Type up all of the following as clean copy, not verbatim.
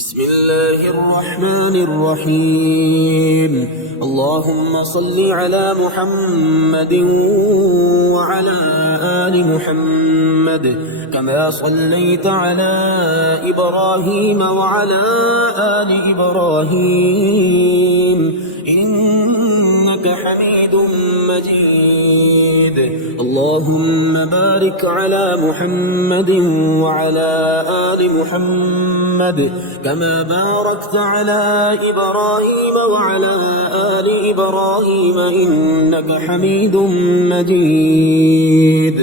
بسم الله الرحمن الرحيم. اللهم صل على محمد وعلى آل محمد كما صليت على إبراهيم وعلى آل إبراهيم إنك حميد مجيد. اللهم بارك على محمد وعلى آل محمد كما باركت على إبراهيم وعلى آل إبراهيم إنك حميد مجيد.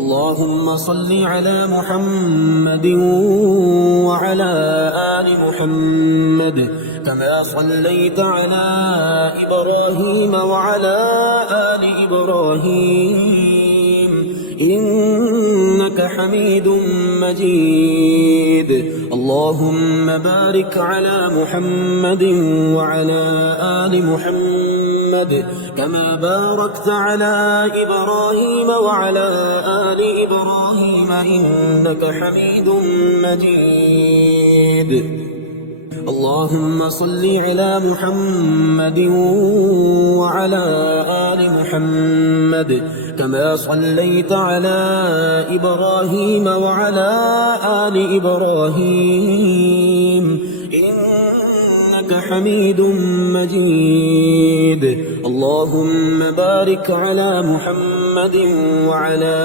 اللهم صل على محمد وعلى آل محمد كما صليت على إبراهيم وعلى آل إبراهيم إنك حميد مجيد. اللهم بارك على محمد وعلى آل محمد كما باركت على إبراهيم وعلى آل إبراهيم إنك حميد مجيد. اللهم صل على محمد وعلى آل محمد كما صليت على إبراهيم وعلى آل إبراهيم إنك حميد مجيد. اللهم بارك على محمد وعلى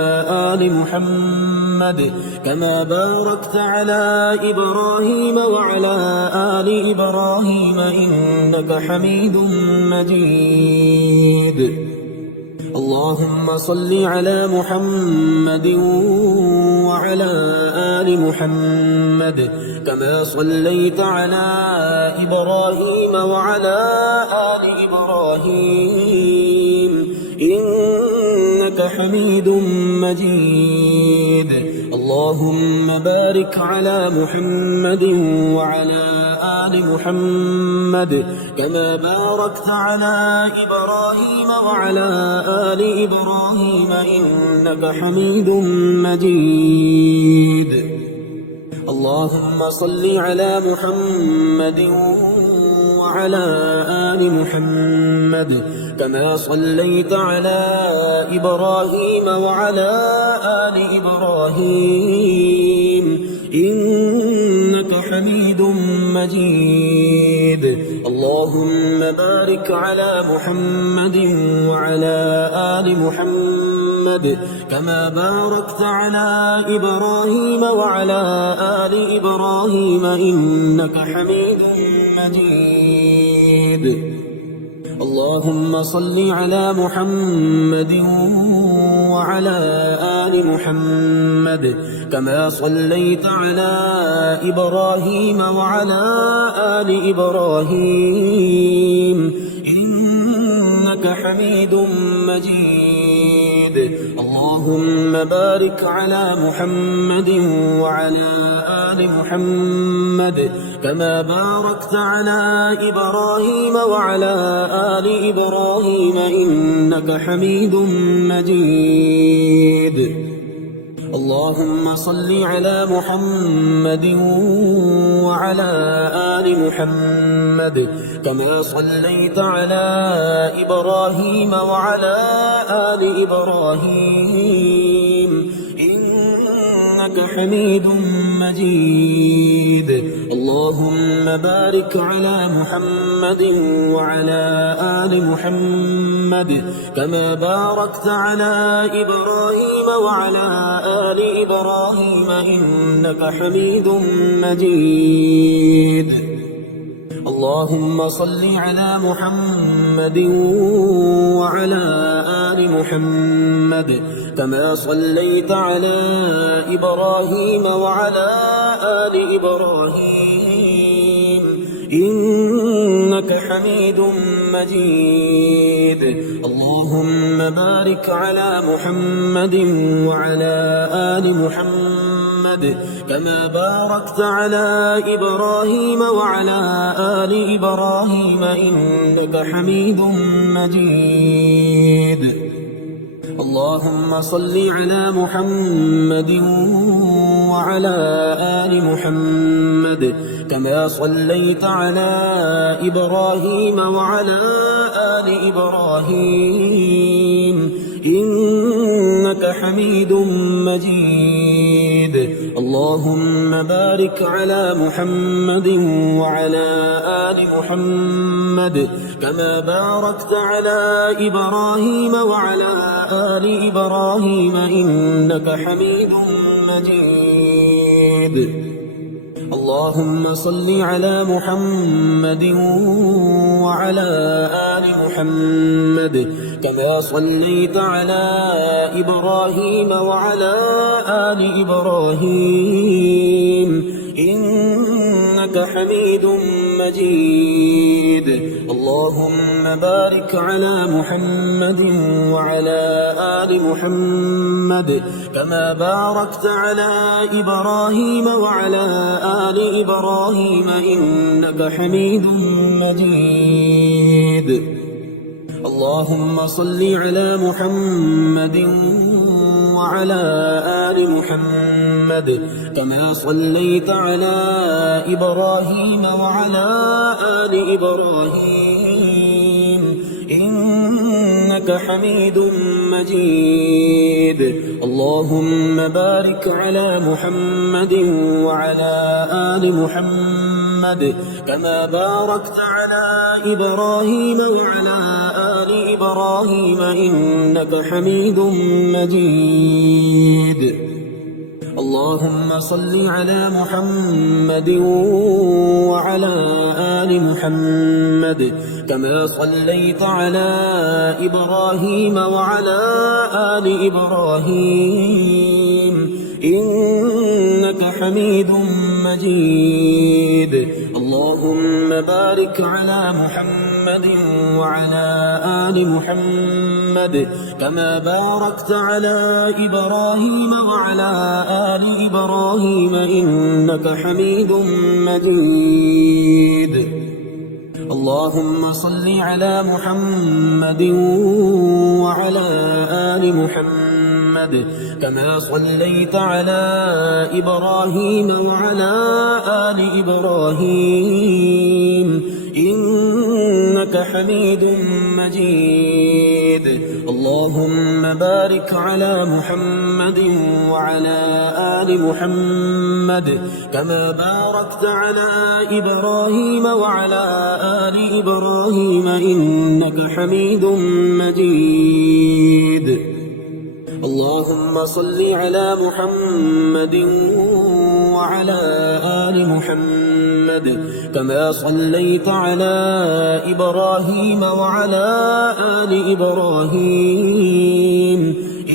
آل محمد كما باركت على إبراهيم وعلى آل إبراهيم إنك حميد مجيد. اللهم صل على محمد وعلى آل محمد كما صليت على إبراهيم وعلى آل إبراهيم إنك حميد مجيد. اللهم بارك على محمد وعلى آل محمد كما باركت على إبراهيم وعلى آل إبراهيم إنك حميد مجيد. اللهم صل على محمد وعلى آل محمد كما صليت على إبراهيم وعلى آل إبراهيم إنك حميد مجيد. اللهم بارك على محمد وعلى آل محمد كما باركت على إبراهيم وعلى آل إبراهيم إنك حميد مجيد. اللهم صل على محمد وعلى آل محمد كما صليت على إبراهيم وعلى آل إبراهيم إنك حميد مجيد. اللهم بارك على محمد وعلى آل محمد كما باركت على إبراهيم وعلى آل إبراهيم إنك حميد مجيد. اللهم صل على محمد وعلى آل محمد كما صليت على إبراهيم وعلى آل إبراهيم إنك حميد مجيد. اللهم بارك على محمد وعلى آل محمد كما باركت على إبراهيم وعلى آل إبراهيم إنك حميد مجيد. اللهم صل على محمد وعلى آل محمد كما صليت على إبراهيم وعلى آل إبراهيم إنك حميد مجيد. اللهم بارك على محمد وعلى آل محمد كما باركت على إبراهيم وعلى آل إبراهيم إنك حميد مجيد. اللهم صل على محمد وعلى آل محمد كما صليت على إبراهيم وعلى آل إبراهيم إنك حميد مجيد. اللهم بارك على محمد وعلى آل محمد كما باركت على إبراهيم وعلى آل إبراهيم إنك حميد مجيد. اللهم صل على محمد وعلى آل محمد كما صليت على إبراهيم وعلى آل إبراهيم إنك حميد مجيد. اللهم بارك على محمد وعلى آل محمد كما باركت على إبراهيم وعلى آل إبراهيم إنك حميد مجيد. اللهم صل على محمد وعلى آل محمد كما صليت على إبراهيم وعلى آل إبراهيم إنك حميد مجيد. اللهم بارك على محمد وعلى آل محمد كما باركت على إبراهيم وعلى آل إبراهيم إنك حميد مجيد. اللهم صل على محمد وعلى آل محمد كما صليت على إبراهيم وعلى آل إبراهيم إنك حميد مجيد. اللهم بارك على محمد وعلى آل محمد كما باركت على إبراهيم وعلى آل إبراهيم إنك حميد مجيد. اللهم صل على محمد وعلى آل محمد كما صليت على إبراهيم وعلى آل إبراهيم إنك حميد مجيد. اللهم بارك على محمد وعلى آل محمد كما باركت على إبراهيم وعلى آل إبراهيم إنك حميد مجيد. اللهم صل على محمد وعلى آل محمد كما صليت على إبراهيم وعلى آل إبراهيم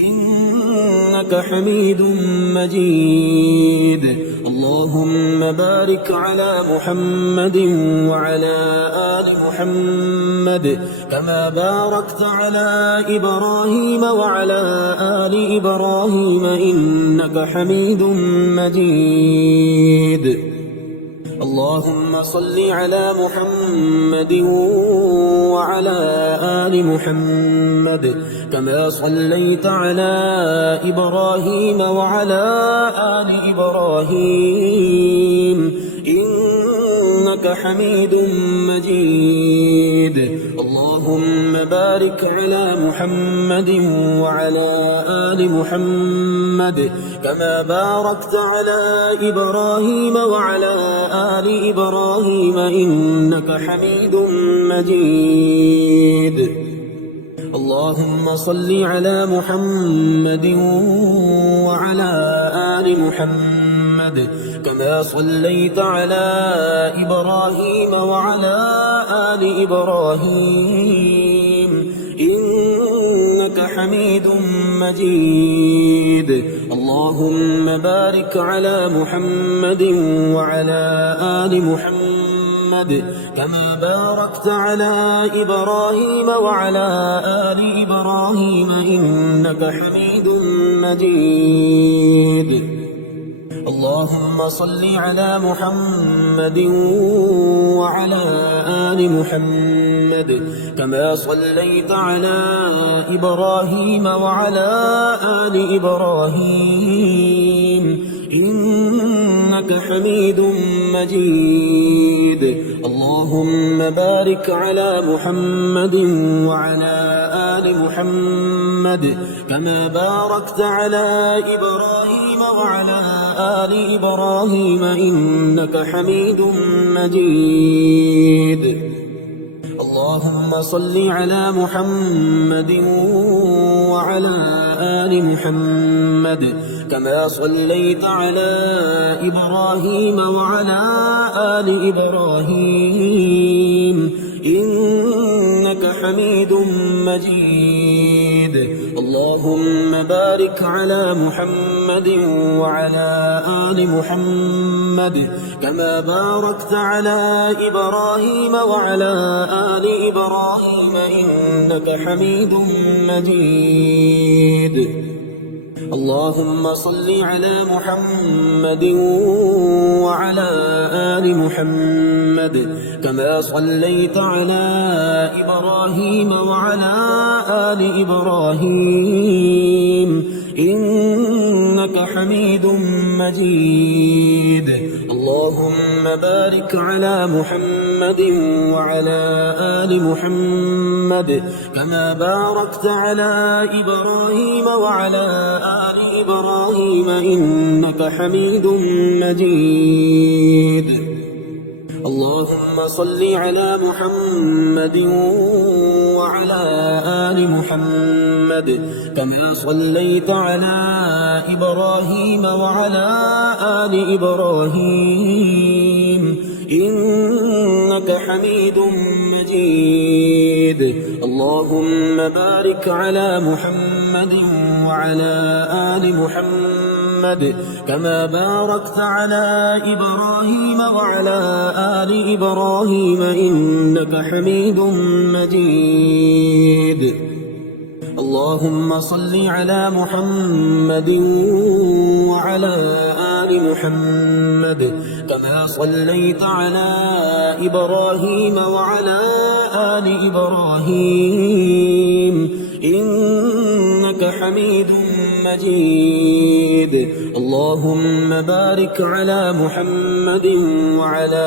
إنك حميد مجيد. اللهم بارك على محمد وعلى آل محمد كما باركت على إبراهيم وعلى آل إبراهيم إنك حميد مجيد. اللهم صل على محمد وعلى آل محمد كما صليت على إبراهيم وعلى آل إبراهيم إنك حميد مجيد. اللهم بارك على محمد وعلى آل محمد كما باركت على إبراهيم وعلى آل إبراهيم إنك حميد مجيد. اللهم صل على محمد وعلى آل محمد كما صليت على إبراهيم وعلى آل إبراهيم إنك حميد مجيد. اللهم بارك على محمد وعلى آل محمد كما باركت على إبراهيم وعلى آل إبراهيم إنك حميد مجيد. اللهم صل على محمد وعلى آل محمد كما صليت على إبراهيم وعلى آل إبراهيم إنك حميد مجيد. اللهم بارك على محمد وعلى آل محمد كما باركت على إبراهيم وعلى آل إبراهيم إنك حميد مجيد. اللهم صل على محمد وعلى آل محمد كما صليت على إبراهيم وعلى آل إبراهيم إنك حميد مجيد. اللهم بارك على محمد وعلى آل محمد كما باركت على إبراهيم وعلى آل إبراهيم إنك حميد مجيد. اللهم صل على محمد وعلى آل محمد كما صليت على إبراهيم وعلى آل إبراهيم إنك حميد مجيد. اللهم بارك على محمد وعلى آل محمد كما باركت على إبراهيم وعلى آل إبراهيم إنك حميد مجيد. اللهم صل على محمد وعلى آل محمد كما صليت على إبراهيم وعلى آل إبراهيم إنك حميد مجيد. اللهم بارك على محمد وعلى آل محمد كما باركت على إبراهيم وعلى آل إبراهيم إنك حميد مجيد. اللهم صل على محمد وعلى آل محمد كما صليت على إبراهيم وعلى آل إبراهيم إنك حميد مجيد. اللهم بارك على محمد وعلى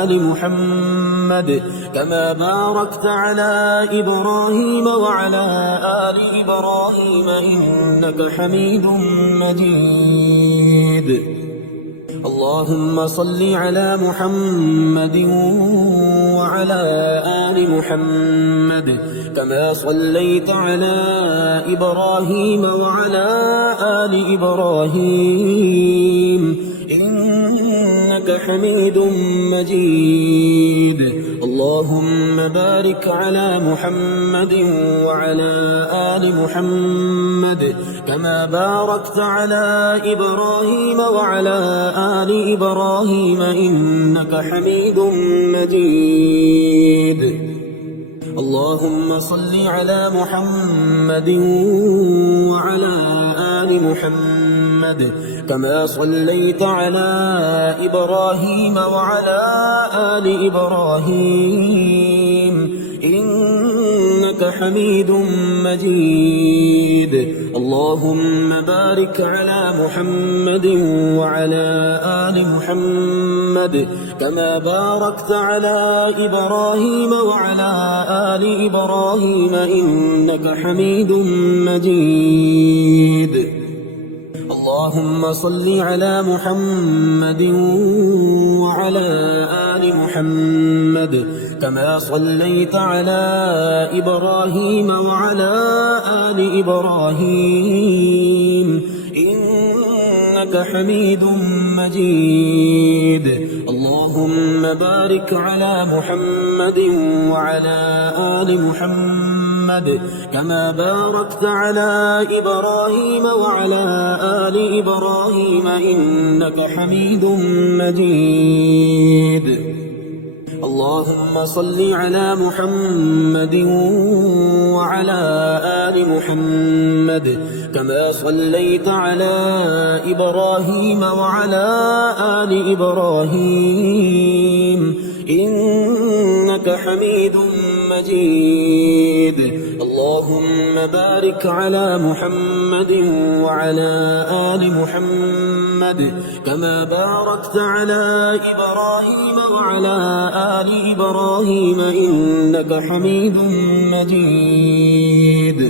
آل محمد كما باركت على إبراهيم وعلى آل إبراهيم إنك حميد مجيد. اللهم صل على محمد وعلى آل محمد كما صليت على إبراهيم وعلى آل إبراهيم إنك حميد مجيد. اللهم بارك على محمد وعلى آل محمد كما باركت على إبراهيم وعلى آل إبراهيم إنك حميد مجيد. اللهم صل على محمد وعلى آل محمد كما صليت على إبراهيم وعلى آل إبراهيم إنك حميد مجيد. اللهم بارك على محمد وعلى آل محمد كما باركت على إبراهيم وعلى آل إبراهيم إنك حميد مجيد. اللهم صل على محمد وعلى آل محمد كما صليت على إبراهيم وعلى آل إبراهيم إنك حميد مجيد. اللهم بارك على محمد وعلى آل محمد كما باركت على إبراهيم وعلى آل إبراهيم إنك حميد مجيد. اللهم صل على محمد وعلى آل محمد كما صليت على إبراهيم وعلى آل إبراهيم إنك حميد مجيد. اللهم بارك على محمد وعلى آل محمد كما باركت على إبراهيم وعلى آل إبراهيم إنك حميد مجيد.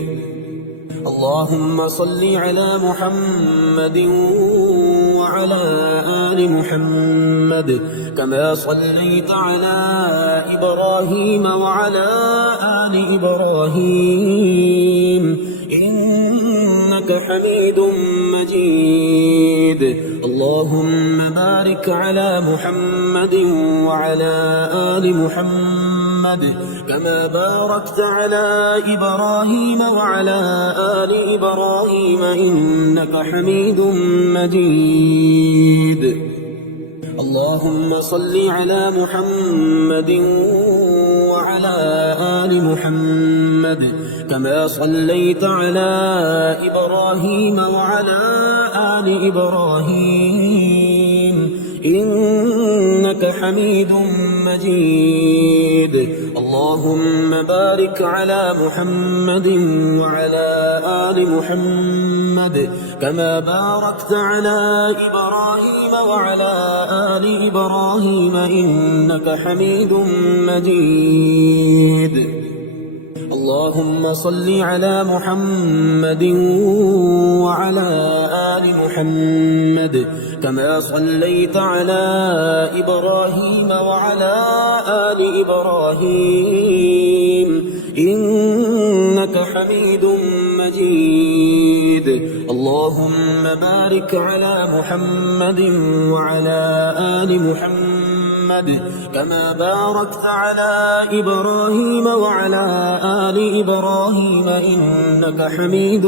اللهم صل على محمد وعلى آل محمد كما صليت على إبراهيم وعلى آل إبراهيم إنك حميد مجيد. اللهم بارك على محمد وعلى آل محمد كما باركت على إبراهيم وعلى آل إبراهيم إنك حميد مجيد. اللهم صل على محمد وعلى آل محمد كما صليت على إبراهيم وعلى آل إبراهيم إنك حميد مجيد. اللهم بارك على محمد وعلى آل محمد كما باركت على إبراهيم وعلى آل إبراهيم إنك حميد مجيد. اللهم صل على محمد وعلى آل محمد كما صليت على إبراهيم وعلى آل إبراهيم إنك حميد مجيد. اللهم بارك على محمد وعلى آل محمد كما باركت على إبراهيم وعلى آل إبراهيم إنك حميد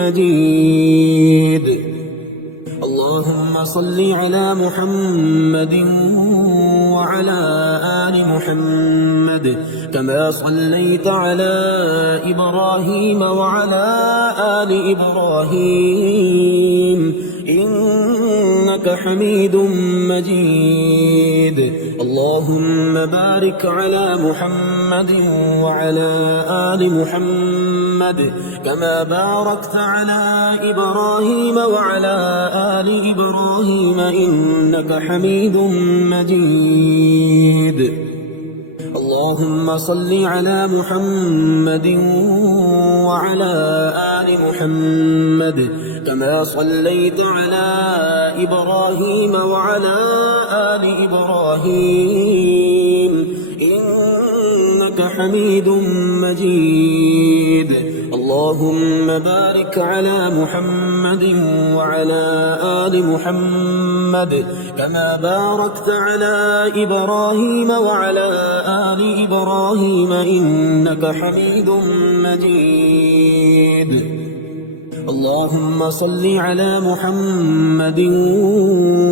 مجيد. اللهم صل على محمد وعلى آل محمد كما صليت على إبراهيم وعلى آل إبراهيم إنك حميد مجيد. اللهم بارك على محمد وعلى آل محمد كما باركت على إبراهيم وعلى آل إبراهيم إنك حميد مجيد. اللهم صل على محمد وعلى آل محمد كما صليت على إبراهيم وعلى آل إبراهيم إنك حميد مجيد. اللهم بارك على محمد وعلى آل محمد كما باركت على إبراهيم وعلى آل إبراهيم إنك حميد مجيد. اللهم صل على محمد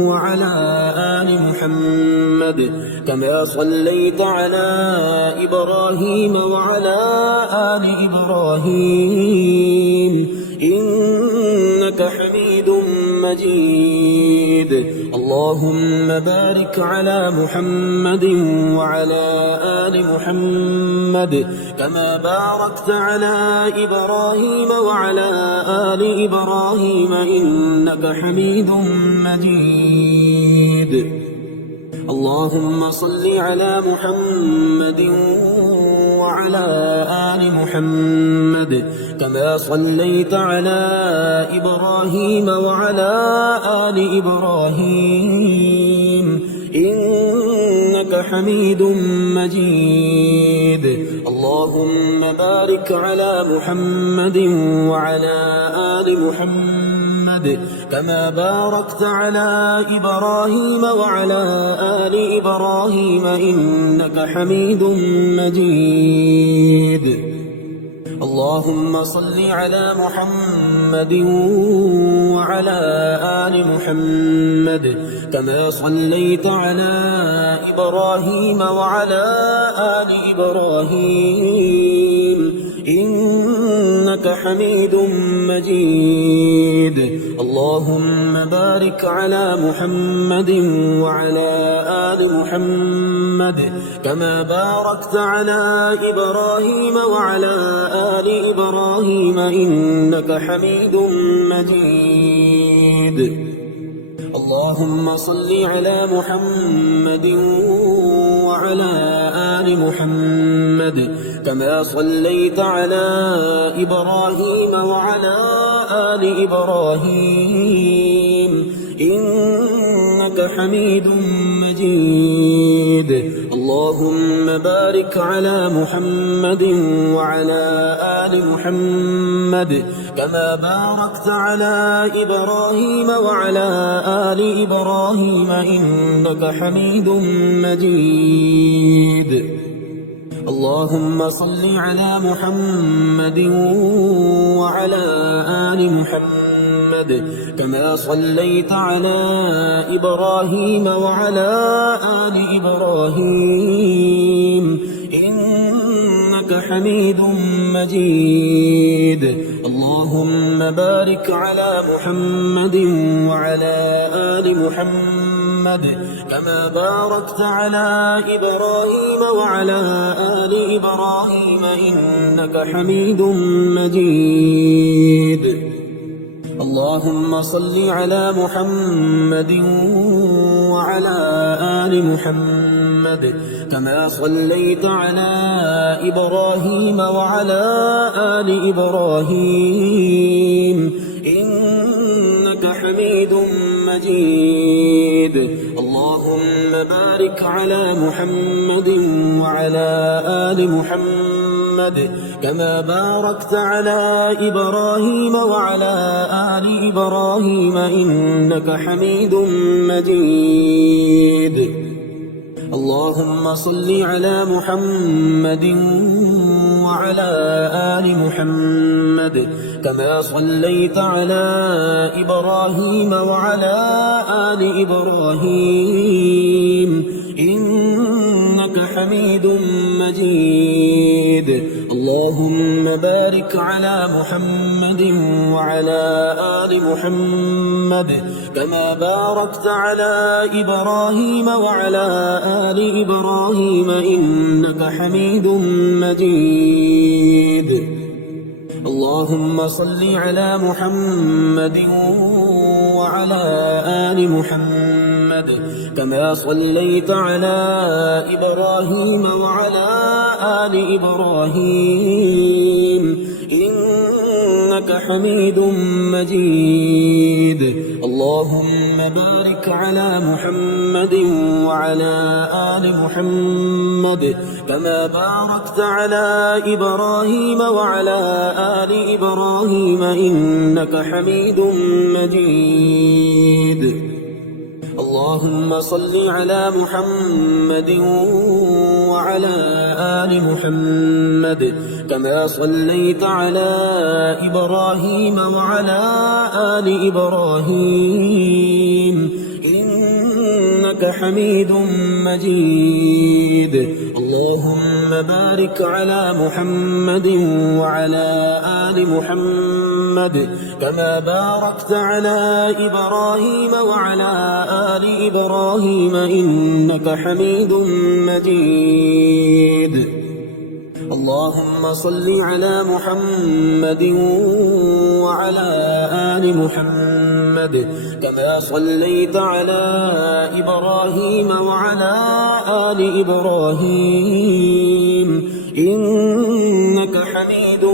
وعلى آل محمد كما صليت على إبراهيم وعلى آل إبراهيم إنك حميد مجيد. اللهم بارك على محمد وعلى آل محمد كما باركت على إبراهيم وعلى آل إبراهيم إنك حميد مجيد. اللهم صل على محمد وعلى آل محمد كما صليت على إبراهيم وعلى آل إبراهيم إنك حميد مجيد. اللهم بارك على محمد وعلى آل محمد كما باركت على إبراهيم وعلى آل إبراهيم إنك حميد مجيد. اللهم صل على محمد وعلى آل محمد كما صليت على إبراهيم وعلى آل إبراهيم إنك حميد مجيد. اللهم بارك على محمد وعلى آل محمد كما باركت على إبراهيم وعلى آل إبراهيم إنك حميد مجيد. اللهم صل على محمد وعلى آل محمد كما صليت على إبراهيم وعلى آل إبراهيم إنك حميد مجيد. اللهم بارك على محمد وعلى آل محمد كما باركت على إبراهيم وعلى آل إبراهيم إنك حميد مجيد. اللهم صل على محمد وعلى آل محمد كما صليت على إبراهيم وعلى آل إبراهيم إنك حميد مجيد. اللهم بارك على محمد وعلى آل محمد كما باركت على إبراهيم وعلى آل إبراهيم إنك حميد مجيد. اللهم صل على محمد وعلى آل محمد كما صليت على إبراهيم وعلى آل إبراهيم إنك حميد مجيد. اللهم بارك على محمد وعلى آل محمد كما باركت على إبراهيم وعلى آل إبراهيم إنك حميد مجيد. اللهم صل على محمد وعلى آل محمد كما صليت على إبراهيم وعلى آل إبراهيم إنك حميد مجيد. اللهم بارك على محمد وعلى آل محمد كما باركت على إبراهيم وعلى آل إبراهيم إنك حميد مجيد. اللهم صل على محمد وعلى آل محمد كما صليت على إبراهيم وعلى آل إبراهيم إنك حميد مجيد. اللهم بارك على محمد وعلى آل محمد كما باركت على إبراهيم وعلى آل إبراهيم إنك حميد مجيد. اللهم صل على محمد وعلى آل محمد كما صليت على إبراهيم وعلى آل إبراهيم إنك حميد مجيد. اللهم بارك على محمد وعلى آل محمد كما باركت على إبراهيم وعلى آل إبراهيم إنك حميد مجيد. اللهم صل على محمد وعلى آل محمد كما صليت على إبراهيم وعلى آل إبراهيم إنك حميد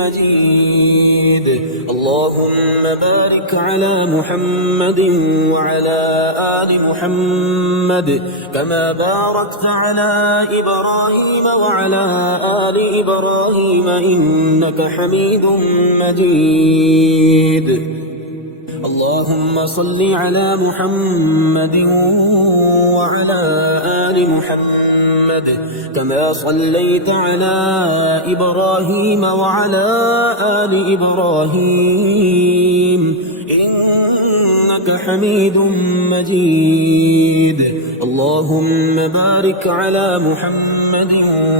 مجيد. اللهم بارك على محمد وعلى آل محمد كما باركت على إبراهيم وعلى آل إبراهيم إنك حميد مجيد. اللهم صل على محمد وعلى آل محمد محمد كما صليت على إبراهيم وعلى آل إبراهيم إنك حميد مجيد. اللهم بارك على محمد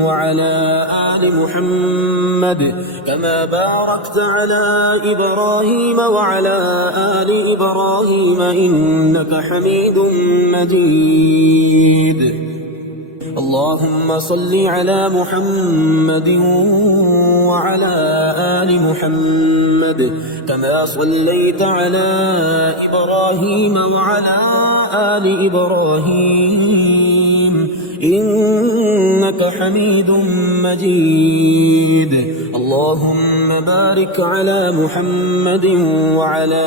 وعلى آل محمد كما باركت على إبراهيم وعلى آل إبراهيم إنك حميد مجيد. اللهم صل على محمد وعلى آل محمد كما صليت على إبراهيم وعلى آل إبراهيم إنك حميد مجيد. اللهم بارك على محمد وعلى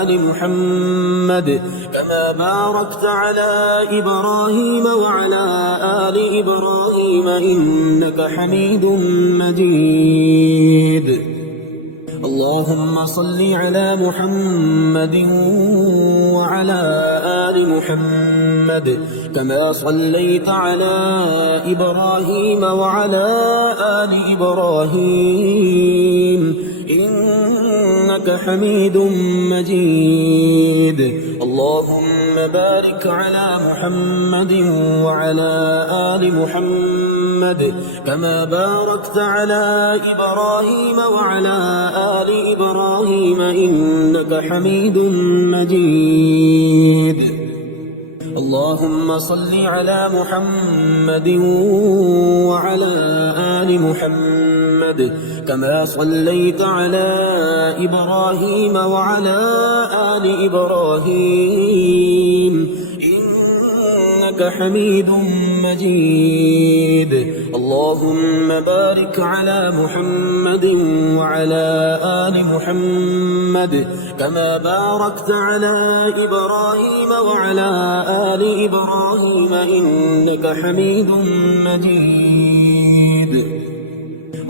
آل محمد كما باركت على إبراهيم وعلى آل إبراهيم إنك حميد مجيد. اللهم صل على محمد وعلى آل محمد كما صليت على إبراهيم وعلى آل إبراهيم إنك حميد مجيد. اللهم بارك على محمد وعلى آل محمد كما باركت على إبراهيم وعلى آل إبراهيم إنك حميد مجيد. اللهم صل على محمد وعلى آل محمد كما صليت على إبراهيم وعلى آل إبراهيم إنك حميد مجيد. اللهم بارك على محمد وعلى آل محمد كما باركت على إبراهيم وعلى آل إبراهيم إنك حميد مجيد.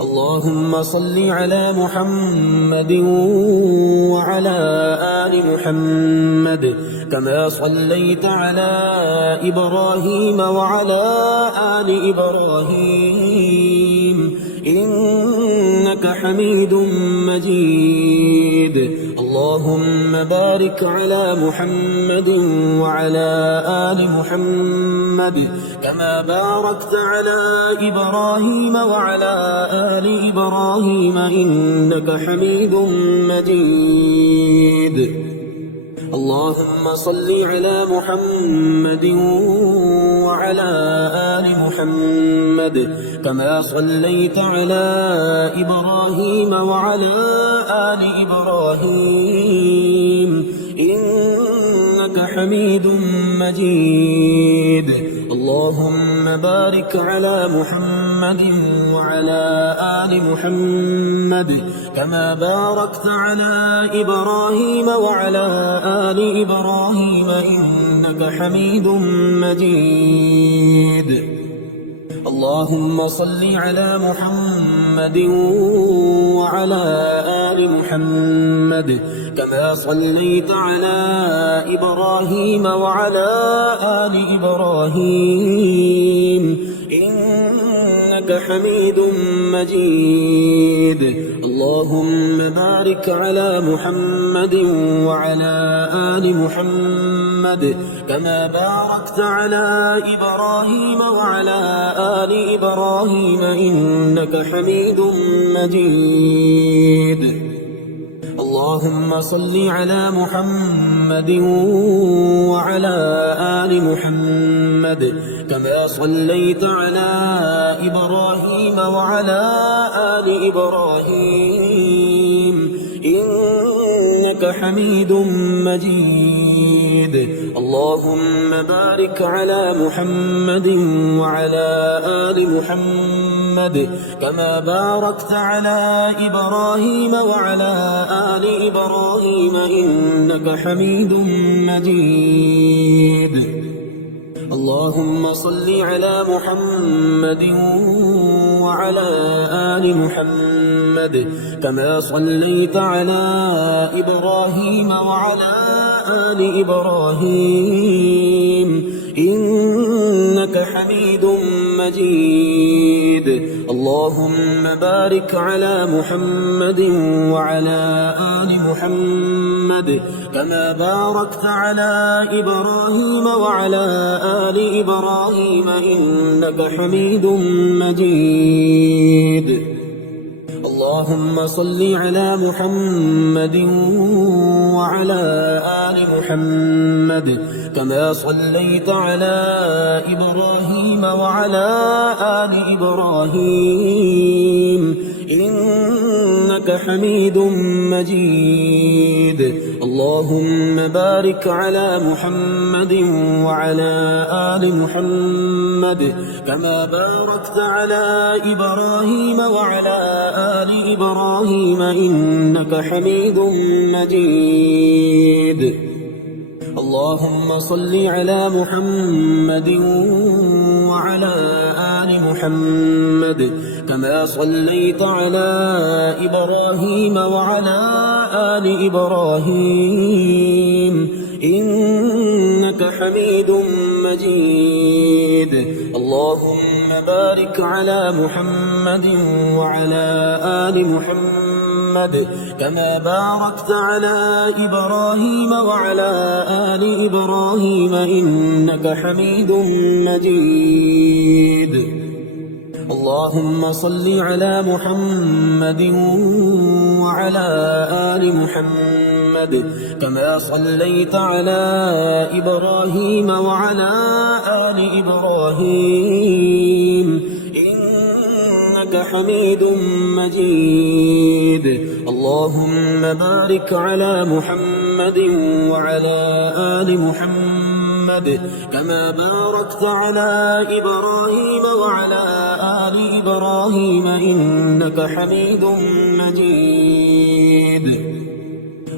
اللهم صل على محمد وعلى آل محمد كما صليت على إبراهيم وعلى آل إبراهيم إنك حميد مجيد. اللهم بارك على محمد وعلى آل محمد كما باركت على إبراهيم وعلى آل إبراهيم إنك حميد مجيد. اللهم صل على محمد وعلى آل محمد كما صليت على إبراهيم وعلى آل إبراهيم إنك حميد مجيد. اللهم بارك على محمد وعلى آل محمد كما باركت على إبراهيم وعلى آل إبراهيم إنك حميد مجيد. اللهم صل على محمد وعلى آل محمد كما صليت على إبراهيم وعلى آل إبراهيم إنك حميد مجيد. اللهم بارك على محمد وعلى آل محمد كما باركت على إبراهيم وعلى آل إبراهيم إنك حميد مجيد. اللهم صل على محمد وعلى آل محمد كما صليت على إبراهيم وعلى آل إبراهيم إنك حميد مجيد. اللهم بارك على محمد وعلى آل محمد كما باركت على إبراهيم وعلى آل إبراهيم إنك حميد مجيد. اللهم صل على محمد وعلى آل محمد كما صليت على إبراهيم وعلى آل إبراهيم إنك حميد مجيد. اللهم بارك على محمد وعلى آل محمد كما باركت على إبراهيم وعلى آل إبراهيم إنك حميد مجيد. اللهم صل على محمد وعلى آل محمد كما صليت على إبراهيم وعلى آل إبراهيم إنك حميد مجيد. اللهم بارك على محمد وعلى آل محمد كما باركت على إبراهيم وعلى آل إبراهيم إنك حميد مجيد. اللهم صل على محمد وعلى آل محمد كما صليت على إبراهيم وعلى آل إبراهيم إنك حميد مجيد. اللهم بارك على محمد وعلى آل محمد كما باركت على إبراهيم وعلى آل إبراهيم إنك حميد مجيد. اللهم صل على محمد وعلى آل محمد كما صليت على إبراهيم وعلى آل إبراهيم إنك حميد مجيد. اللهم بارك على محمد وعلى آل محمد كما باركت على إبراهيم وعلى آل إبراهيم إنك حميد مجيد.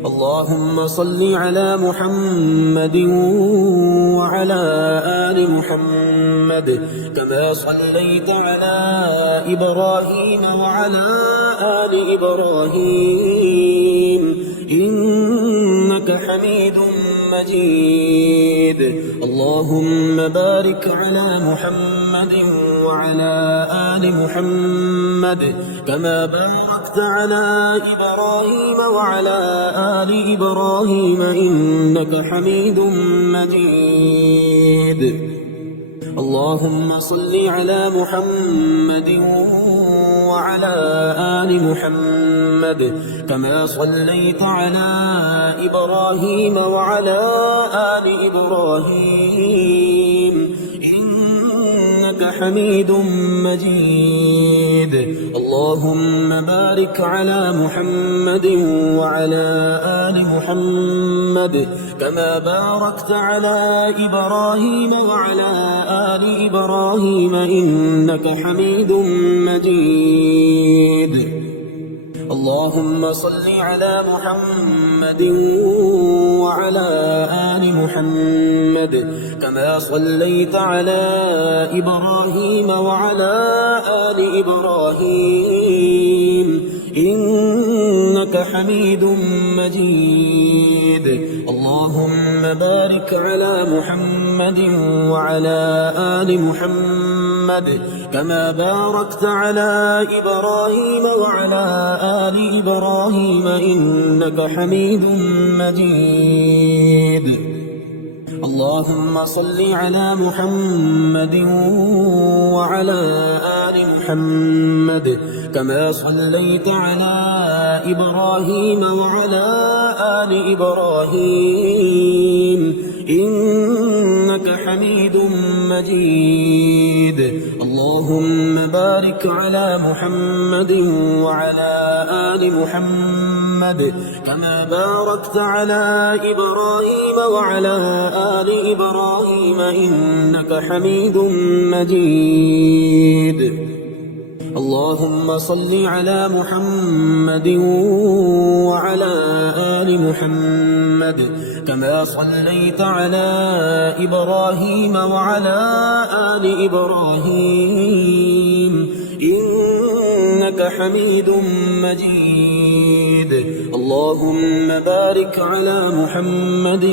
اللهم صل على محمد وعلى آل محمد كما صليت على إبراهيم وعلى آل إبراهيم إنك حميد مجيد. اللهم بارك على محمد وعلى آل محمد كما باركت على إبراهيم وعلى آل إبراهيم إنك حميد مجيد. اللهم صل على محمد وعلى آل محمد كما صليت على إبراهيم وعلى آل إبراهيم إنك حميد مجيد. اللهم بارك على محمد وعلى آل محمد كما باركت على إبراهيم وعلى آل إبراهيم إنك حميد مجيد. اللهم صل على محمد وعلى آل محمد كما صليت على إبراهيم وعلى آل إبراهيم إنك حميد مجيد. اللهم بارك على محمد وعلى آل محمد كما باركت على إبراهيم وعلى آل إبراهيم إنك حميد مجيد. اللهم صل على محمد وعلى آل محمد كما صليت على إبراهيم وعلى آل إبراهيم إنك حميد مجيد. اللهم بارك على محمد وعلى آل محمد كما باركت على إبراهيم وعلى آل إبراهيم إنك حميد مجيد. اللهم صل على محمد وعلى آل محمد كما صليت على إبراهيم وعلى آل إبراهيم إنك إنك حميد مجيد. اللهم بارك على محمد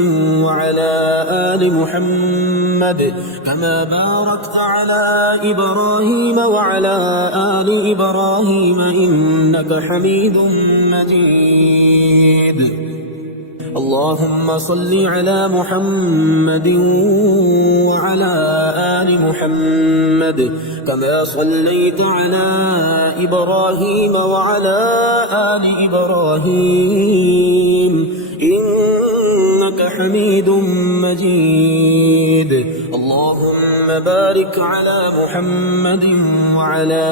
وعلى آل محمد كما باركت على إبراهيم وعلى آل إبراهيم إنك حميد مجيد. اللهم صل على محمد وعلى آل محمد كما صليت على إبراهيم وعلى آل إبراهيم إنك حميد مجيد. اللهم بارك على محمد وعلى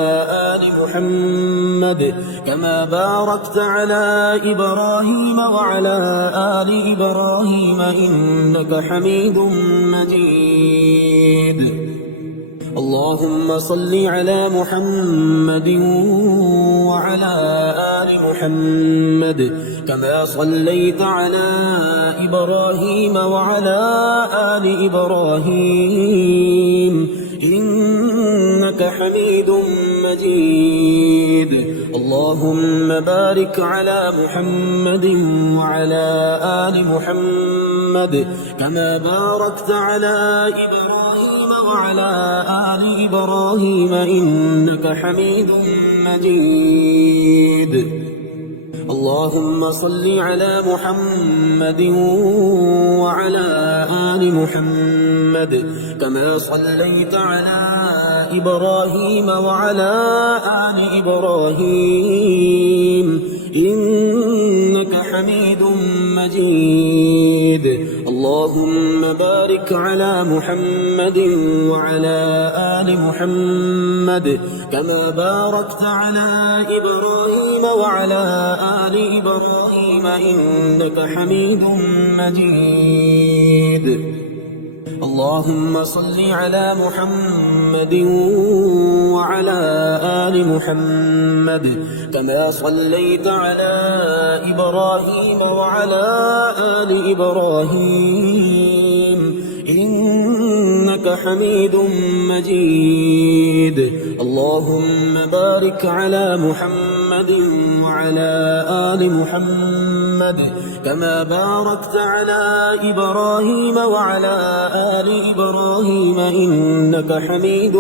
آل محمد كما باركت على إبراهيم وعلى آل إبراهيم إنك حميد مجيد. اللهم صل على محمد وعلى آل محمد كما صليت على إبراهيم وعلى آل إبراهيم إنك حميد مجيد. اللهم بارك على محمد وعلى آل محمد كما باركت على إبراهيم وعلى آل إبراهيم إنك حميد مجيد. اللهم صل على محمد وعلى آل محمد كما صليت على إبراهيم وعلى آل إبراهيم إنك حميد مجيد. اللهم بارك على محمد وعلى آل محمد كما باركت على إبراهيم وعلى آل إبراهيم إنك حميد مجيد. اللهم صل على محمد وعلى آل محمد كما صليت على إبراهيم وعلى آل إبراهيم إنك حميد مجيد. اللهم بارك على محمد وعلى آل محمد كما باركت على إبراهيم وعلى آل إبراهيم إنك حميد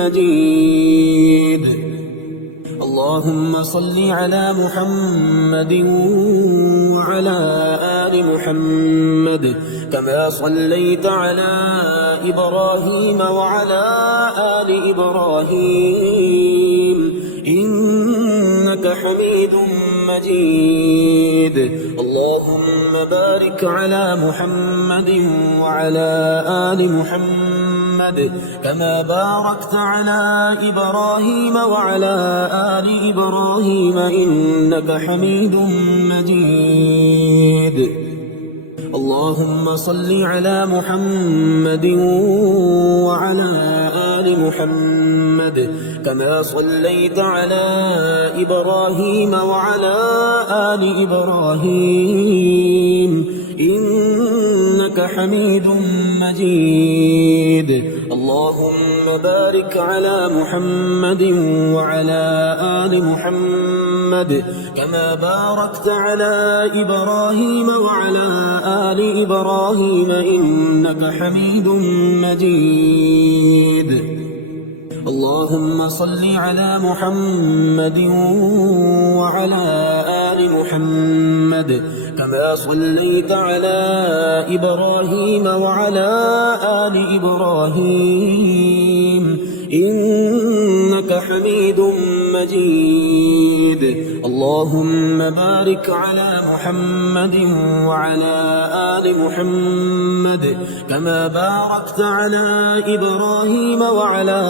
مجيد. اللهم صل على محمد وعلى آل محمد كما صليت على إبراهيم وعلى آل إبراهيم إنك حميد مجيد. اللهم بارك على محمد وعلى آل محمد كما باركت على إبراهيم وعلى آل إبراهيم إنك حميد مجيد. اللهم صل على محمد وعلى آل محمد كما صليت على إبراهيم وعلى آل إبراهيم إنك حميد مجيد. اللهم بارك على محمد وعلى آل محمد كما باركت على إبراهيم وعلى آل إبراهيم إنك حميد مجيد. اللهم صل على محمد وعلى آل محمد كما صليت على إبراهيم وعلى آل إبراهيم إنك حميد مجيد. اللهم بارك على محمد وعلى آل محمد كما باركت على إبراهيم وعلى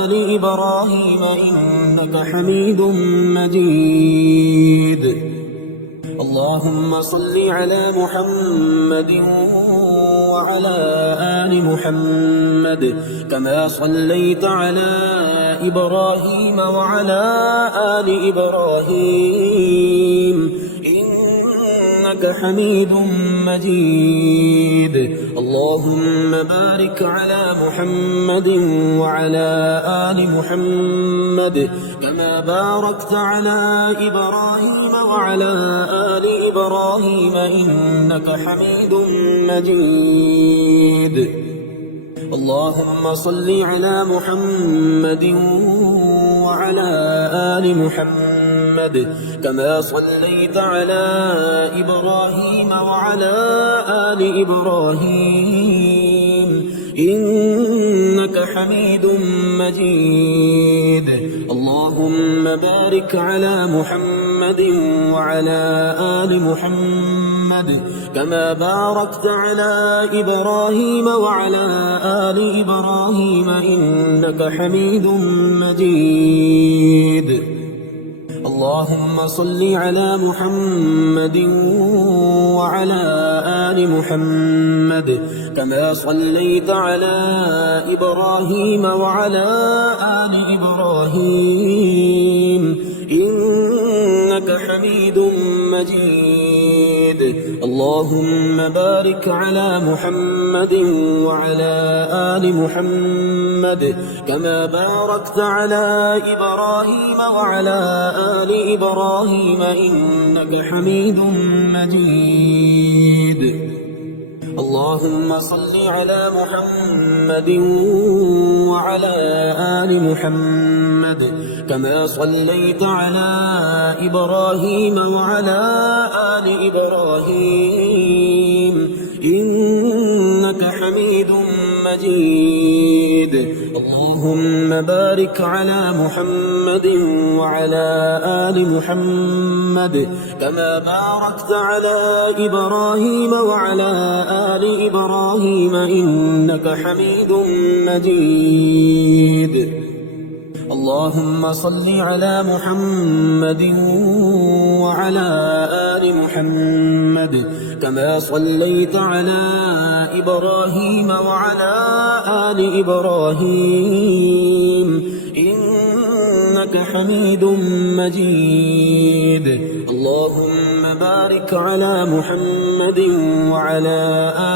آل إبراهيم إنك حميد مجيد. اللهم صل على محمد وعلى آل محمد كما صليت على إبراهيم وعلى آل إبراهيم إنك حميد مجيد. اللهم بارك على محمد وعلى آل محمد كما باركت على إبراهيم وعلى آل إبراهيم إنك حميد مجيد. اللهم صل على محمد وعلى آل محمد كما صليت على إبراهيم وعلى آل إبراهيم إنك حميد مجيد. اللهم بارك على محمد وعلى آل محمد كما باركت على إبراهيم وعلى آل إبراهيم إنك حميد مجيد. اللهم صل على محمد وعلى آل محمد كما صليت على إبراهيم وعلى آل إبراهيم إنك حميد مجيد. اللهم بارك على محمد وعلى آل محمد كما باركت على إبراهيم وعلى آل إبراهيم إنك حميد مجيد. اللهم صل على محمد وعلى آل محمد كما صليت على إبراهيم وعلى آل إبراهيم إنك حميد مجيد. اللهم بارك على محمد وعلى آل محمد كما باركت على إبراهيم وعلى آل إبراهيم إنك حميد مجيد. اللهم صل على محمد وعلى آل محمد كما صليت على إبراهيم وعلى آل إبراهيم إنك حميد مجيد. اللهم بارك على محمد وعلى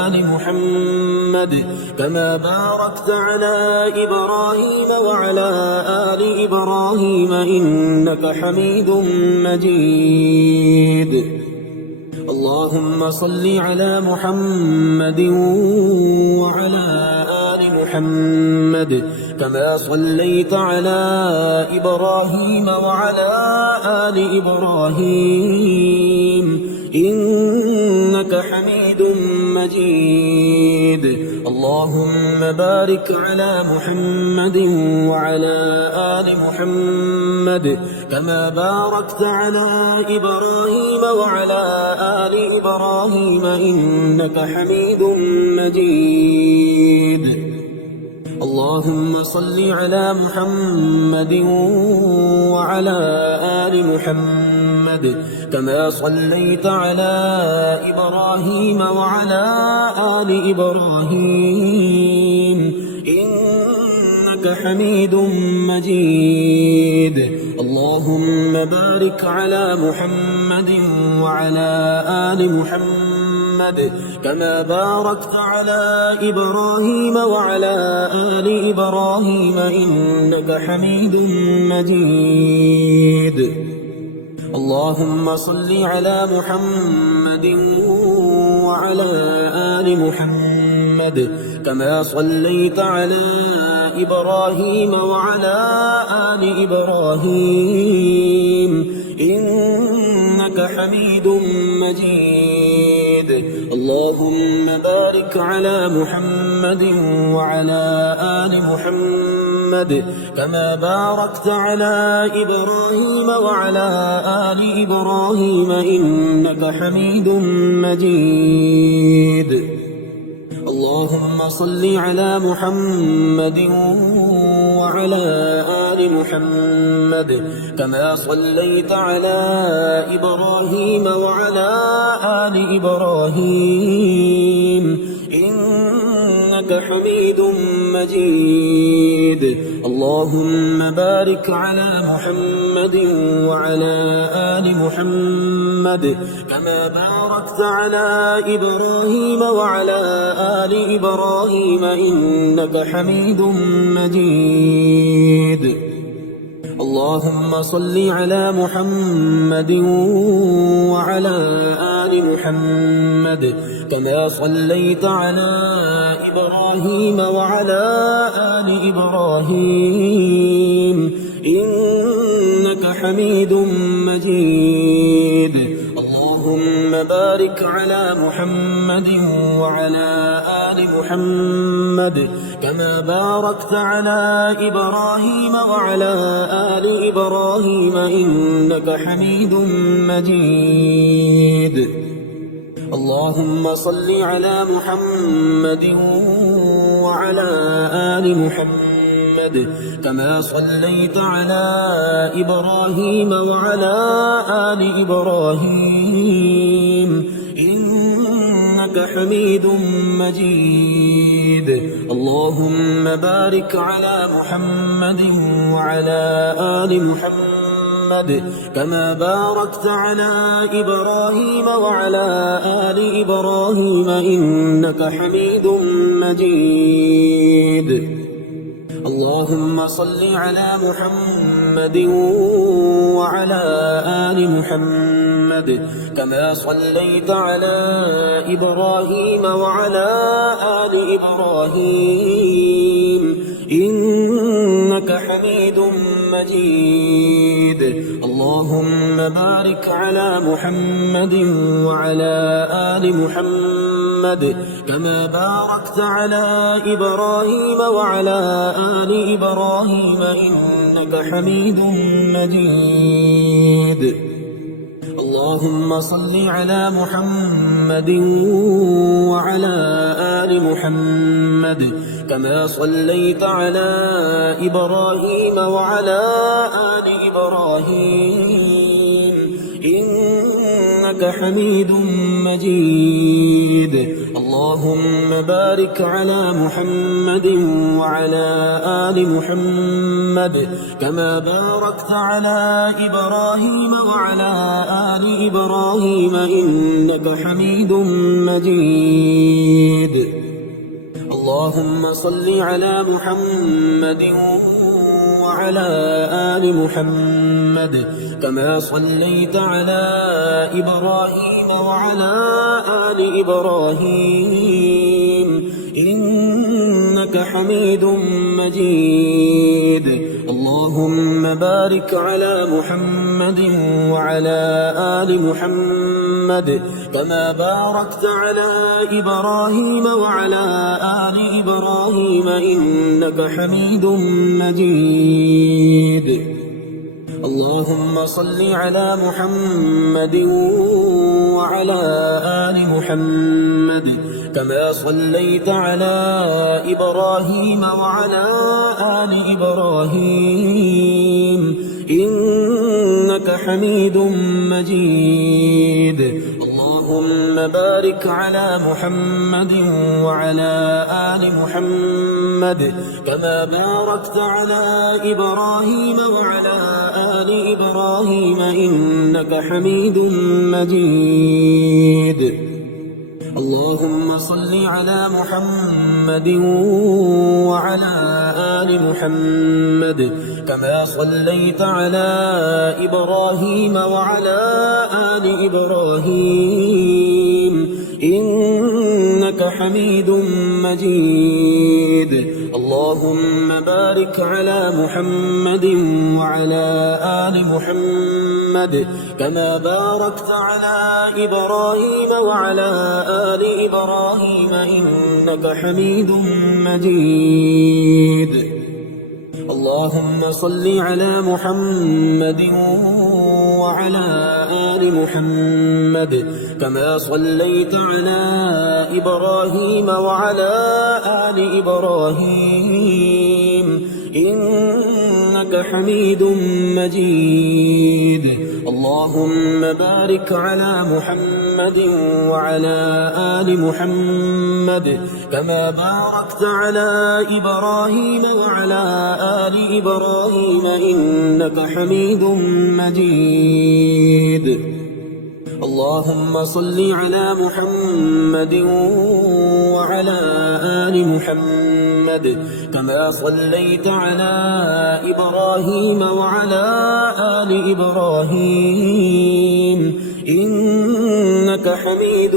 آل محمد كما باركت على إبراهيم وعلى آل إبراهيم إنك حميد مجيد. اللهم صل على محمد وعلى آل محمد كما صليت على إبراهيم وعلى آل إبراهيم إنك حميد مجيد. اللهم بارك على محمد وعلى آل محمد كما باركت على إبراهيم وعلى آل إبراهيم إنك حميد مجيد. اللهم صل على محمد وعلى آل محمد كما صليت على إبراهيم وعلى آل إبراهيم إنك حميد مجيد. اللهم بارك على محمد وعلى آل محمد كما باركت على إبراهيم وعلى آل إبراهيم إنك حميد مجيد. اللهم صل على محمد وعلى آل محمد كما صليت على إبراهيم وعلى آل إبراهيم إنك حميد مجيد. اللهم بارك على محمد وعلى آل محمد كما باركت على إبراهيم وعلى آل إبراهيم إنك حميد مجيد. اللهم صل على محمد وعلى آل محمد كما صليت على إبراهيم وعلى آل إبراهيم إنك حميد مجيد. اللهم بارك على محمد وعلى آل محمد كما باركت على إبراهيم وعلى آل إبراهيم إنك حميد مجيد. اللهم صل على محمد وعلى آل محمد كما صليت على إبراهيم وعلى آل إبراهيم إنك حميد مجيد. اللهم بارك على محمد وعلى آل محمد كما باركت على إبراهيم وعلى آل إبراهيم إنك حميد مجيد. اللهم صل على محمد وعلى آل محمد كما صليت على إبراهيم وعلى آل إبراهيم إنك حميد مجيد. اللهم بارك على محمد وعلى آل محمد كما باركت على إبراهيم وعلى آل إبراهيم إنك حميد مجيد. اللهم صل على محمد وعلى آل محمد كما صليت على إبراهيم وعلى آل إبراهيم إنك حميد مجيد. اللهم بارك على محمد وعلى آل محمد كما باركت على إبراهيم وعلى آل إبراهيم إنك حميد مجيد. اللهم صل على محمد وعلى آل محمد كما صليت على إبراهيم وعلى آل إبراهيم إنك حميد مجيد. اللهم بارك على محمد وعلى آل محمد كما باركت على إبراهيم وعلى آل إبراهيم إنك حميد مجيد. اللهم صل على محمد وعلى آل محمد كما صليت على إبراهيم وعلى آل إبراهيم إنك حميد مجيد. اللهم بارك على محمد وعلى آل محمد كما باركت على إبراهيم وعلى آل إبراهيم إنك حميد مجيد. اللهم صل على محمد وعلى آل محمد كما صليت على إبراهيم وعلى آل إبراهيم إنك حميد مجيد. اللهم بارك على محمد وعلى آل محمد كما باركت على إبراهيم وعلى آل إبراهيم إنك حميد مجيد. اللهم صل على محمد وعلى آل محمد كما صليت على إبراهيم وعلى آل إبراهيم إنك حميد مجيد. اللهم بارك على محمد وعلى آل محمد كما باركت على إبراهيم وعلى آل إبراهيم إنك حميد مجيد. اللهم صل على محمد وعلى آل محمد كما صليت على إبراهيم وعلى آل إبراهيم إنك حميد مجيد. اللهم بارك على محمد وعلى آل محمد كما باركت على إبراهيم وعلى آل إبراهيم إنك حميد مجيد. اللهم صل على محمد وعلى آل محمد كما صليت على إبراهيم وعلى إبراهيم إنك حميد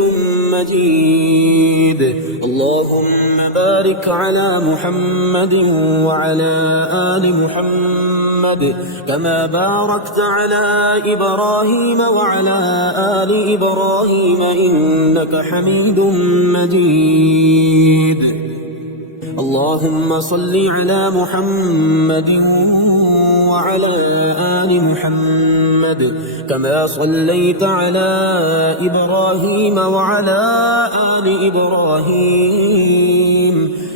مجيد. اللهم بارك على محمد وعلى آل محمد كما باركت على إبراهيم وعلى آل إبراهيم إنك حميد مجيد. اللهم صل على محمد وعلى آل محمد كما صليت على إبراهيم وعلى آل إبراهيم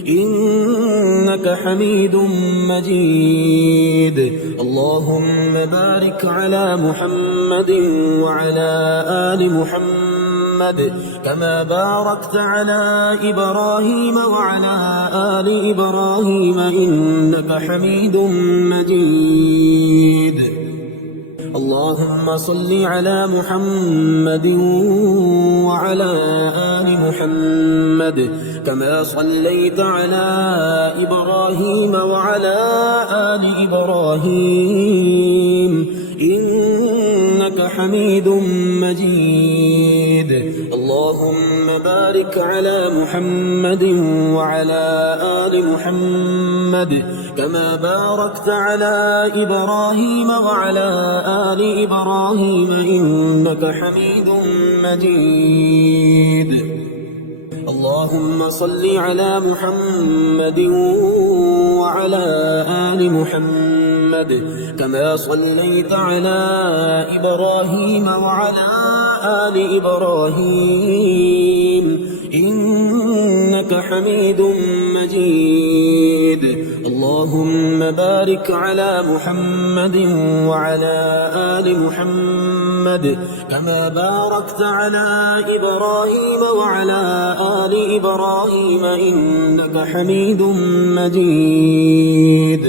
إنك حميد مجيد. اللهم بارك على محمد وعلى آل محمد كما باركت على إبراهيم وعلى آل إبراهيم إنك حميد مجيد. اللهم صل على محمد وعلى آل محمد كما صليت على إبراهيم وعلى آل إبراهيم إنك حميد مجيد. اللهم بارك على محمد وعلى آل محمد كما باركت على إبراهيم وعلى آل إبراهيم إنك حميد مجيد. اللهم صل على محمد وعلى آل محمد كما صليت على إبراهيم وعلى آل إبراهيم إنك حميد مجيد. اللهم بارك على محمد وعلى آل محمد كما باركت على إبراهيم وعلى آل إبراهيم إنك حميد مجيد.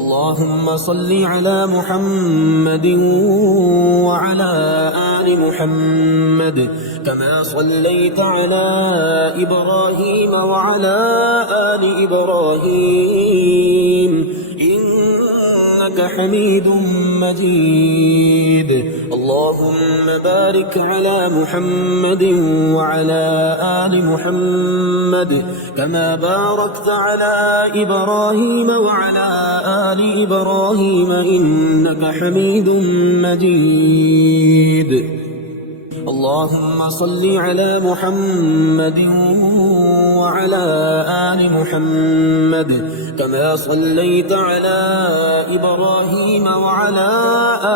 اللهم صل على محمد وعلى آل محمد كما صليت على إبراهيم وعلى آل إبراهيم إنك حميد مجيد. اللهم بارك على محمد وعلى آل محمد كما باركت على إبراهيم وعلى آل إبراهيم إنك حميد مجيد. اللهم صل على محمد وعلى آل محمد كما صليت على إبراهيم وعلى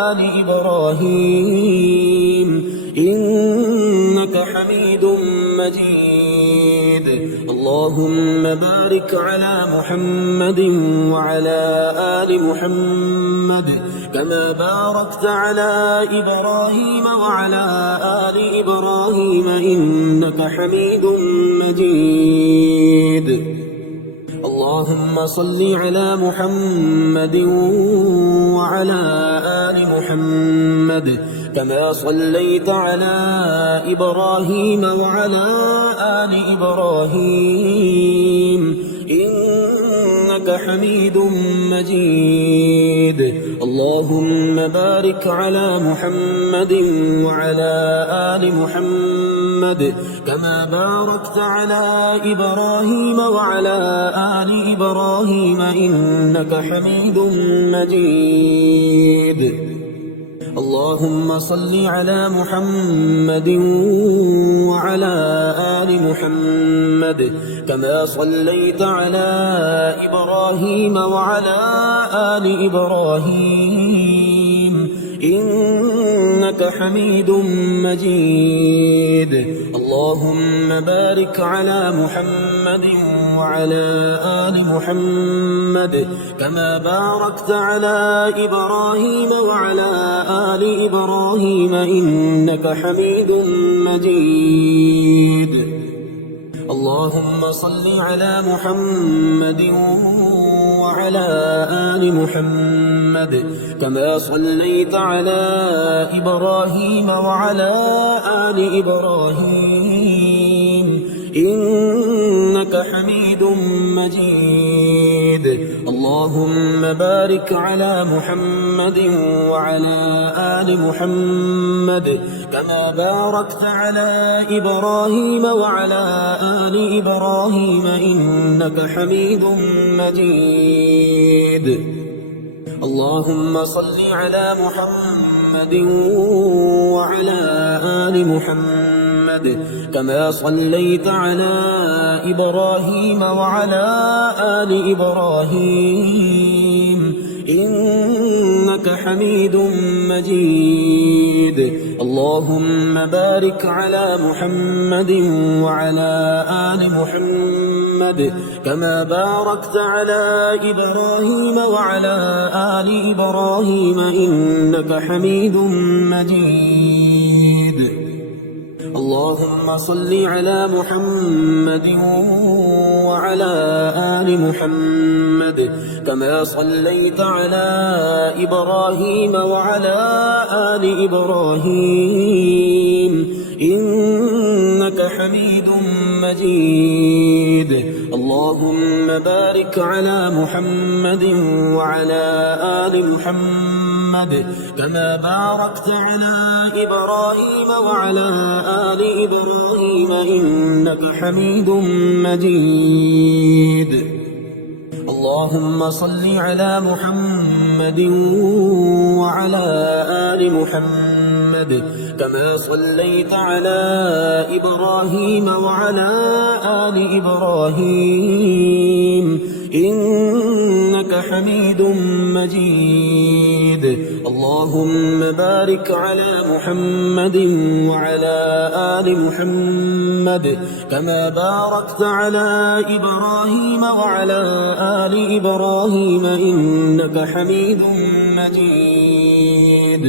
آل إبراهيم إنك حميد مجيد. اللهم بارك على محمد وعلى آل محمد كما باركت على إبراهيم وعلى آل إبراهيم إنك حميد مجيد. اللهم صل على محمد وعلى آل محمد كما صليت على إبراهيم وعلى آل إبراهيم إنك حميد مجيد. اللهم بارك على محمد وعلى آل محمد كما باركت على إبراهيم وعلى آل إبراهيم إنك حميد مجيد. اللهم صل على محمد وعلى آل محمد كما صليت على إبراهيم وعلى آل إبراهيم إنك حميد مجيد. اللهم بارك على محمد وعلى آل محمد كما باركت على إبراهيم وعلى آل إبراهيم إنك حميد مجيد. اللهم صل على محمد وعلى آل محمد كما صليت على إبراهيم وعلى آل إبراهيم إنك حميد مجيد. اللهم بارك على محمد وعلى آل محمد كما باركت على إبراهيم وعلى آل إبراهيم إنك حميد مجيد اللهم صل على محمد وعلى آل محمد كما صليت على إبراهيم وعلى آل إبراهيم إنك حميد مجيد اللهم بارك على محمد وعلى آل محمد كما باركت على إبراهيم وعلى آل إبراهيم إنك حميد مجيد اللهم صل على محمد وعلى آل محمد كما صليت على إبراهيم وعلى آل إبراهيم إنك حميد مجيد اللهم بارك على محمد وعلى آل محمد كما باركت على إبراهيم وعلى آل إبراهيم إنك حميد مجيد اللهم صل على محمد وعلى آل محمد كما صليت على إبراهيم وعلى آل إبراهيم إنك حميد مجيد اللهم بارك على محمد وعلى آل محمد كما باركت على إبراهيم وعلى آل إبراهيم إنك حميد مجيد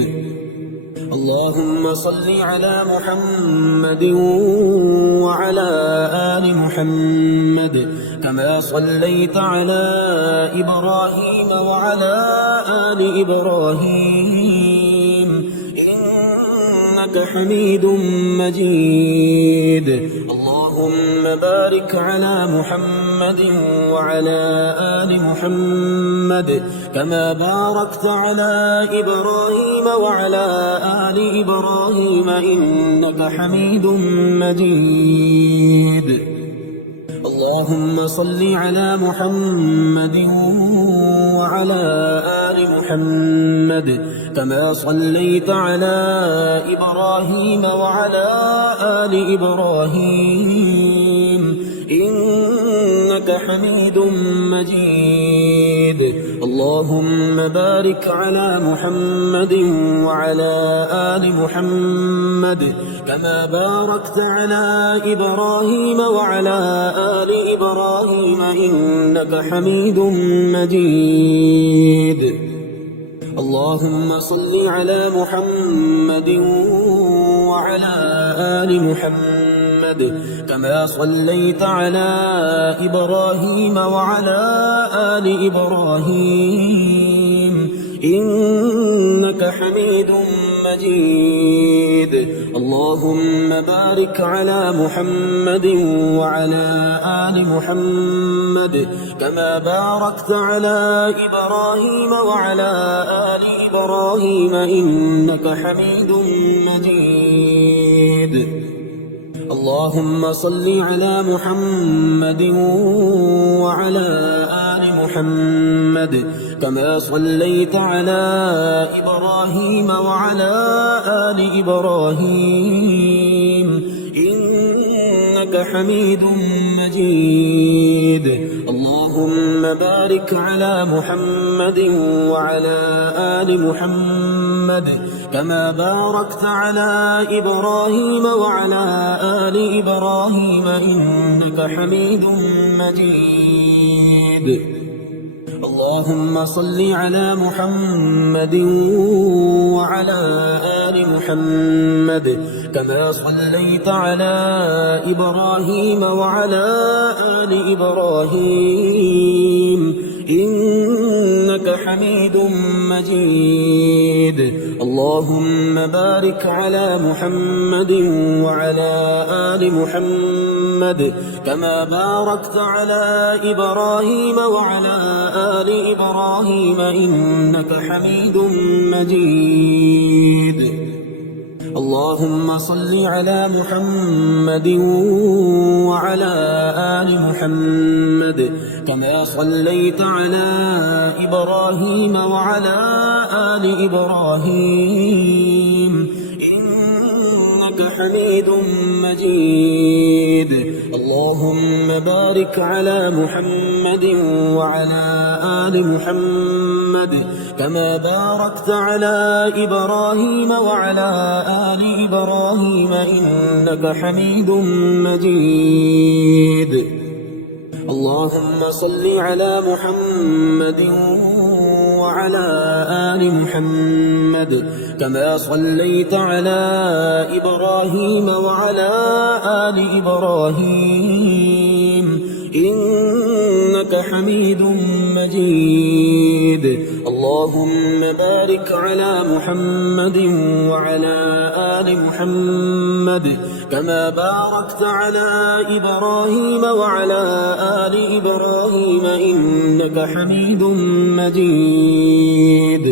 اللهم صل على محمد وعلى آل محمد كما صليت على إبراهيم وعلى آل إبراهيم إنك حميد مجيد اللهم بارك على محمد وعلى آل محمد كما باركت على إبراهيم وعلى آل إبراهيم إنك حميد مجيد اللهم صل على محمد وعلى آل محمد كما صليت على إبراهيم وعلى آل إبراهيم إنك حميد مجيد اللهم بارك على محمد وعلى آل محمد كما باركت على إبراهيم وعلى آل إبراهيم إنك حميد مجيد اللهم صل على محمد وعلى آل محمد كما صليت على إبراهيم وعلى آل إبراهيم إنك حميد مجيد اللهم بارك على محمد وعلى آل محمد كما باركت على إبراهيم وعلى آل إبراهيم إنك حميد مجيد اللهم صل على محمد وعلى آل محمد كما صليت على إبراهيم وعلى آل إبراهيم إنك حميد مجيد اللهم بارك على محمد وعلى آل محمد كما باركت على إبراهيم وعلى آل إبراهيم إنك حميد مجيد اللهم صل على محمد وعلى آل محمد كما صليت على إبراهيم وعلى آل إبراهيم إنك حميد مجيد. اللهم بارك على محمد وعلى آل محمد كما باركت على إبراهيم وعلى آل إبراهيم إنك حميد مجيد. اللهم صل على محمد وعلى آل محمد كما صليت على إبراهيم وعلى آل إبراهيم إنك حميد مجيد. اللهم بارك على محمد وعلى آل محمد كما باركت على إبراهيم وعلى آل إبراهيم إنك حميد مجيد. اللهم صل على محمد وعلى آل محمد كما صليت على إبراهيم وعلى آل إبراهيم إنك حميد مجيد. اللهم بارك على محمد وعلى آل محمد كما باركت على إبراهيم وعلى آل إبراهيم إنك حميد مجيد.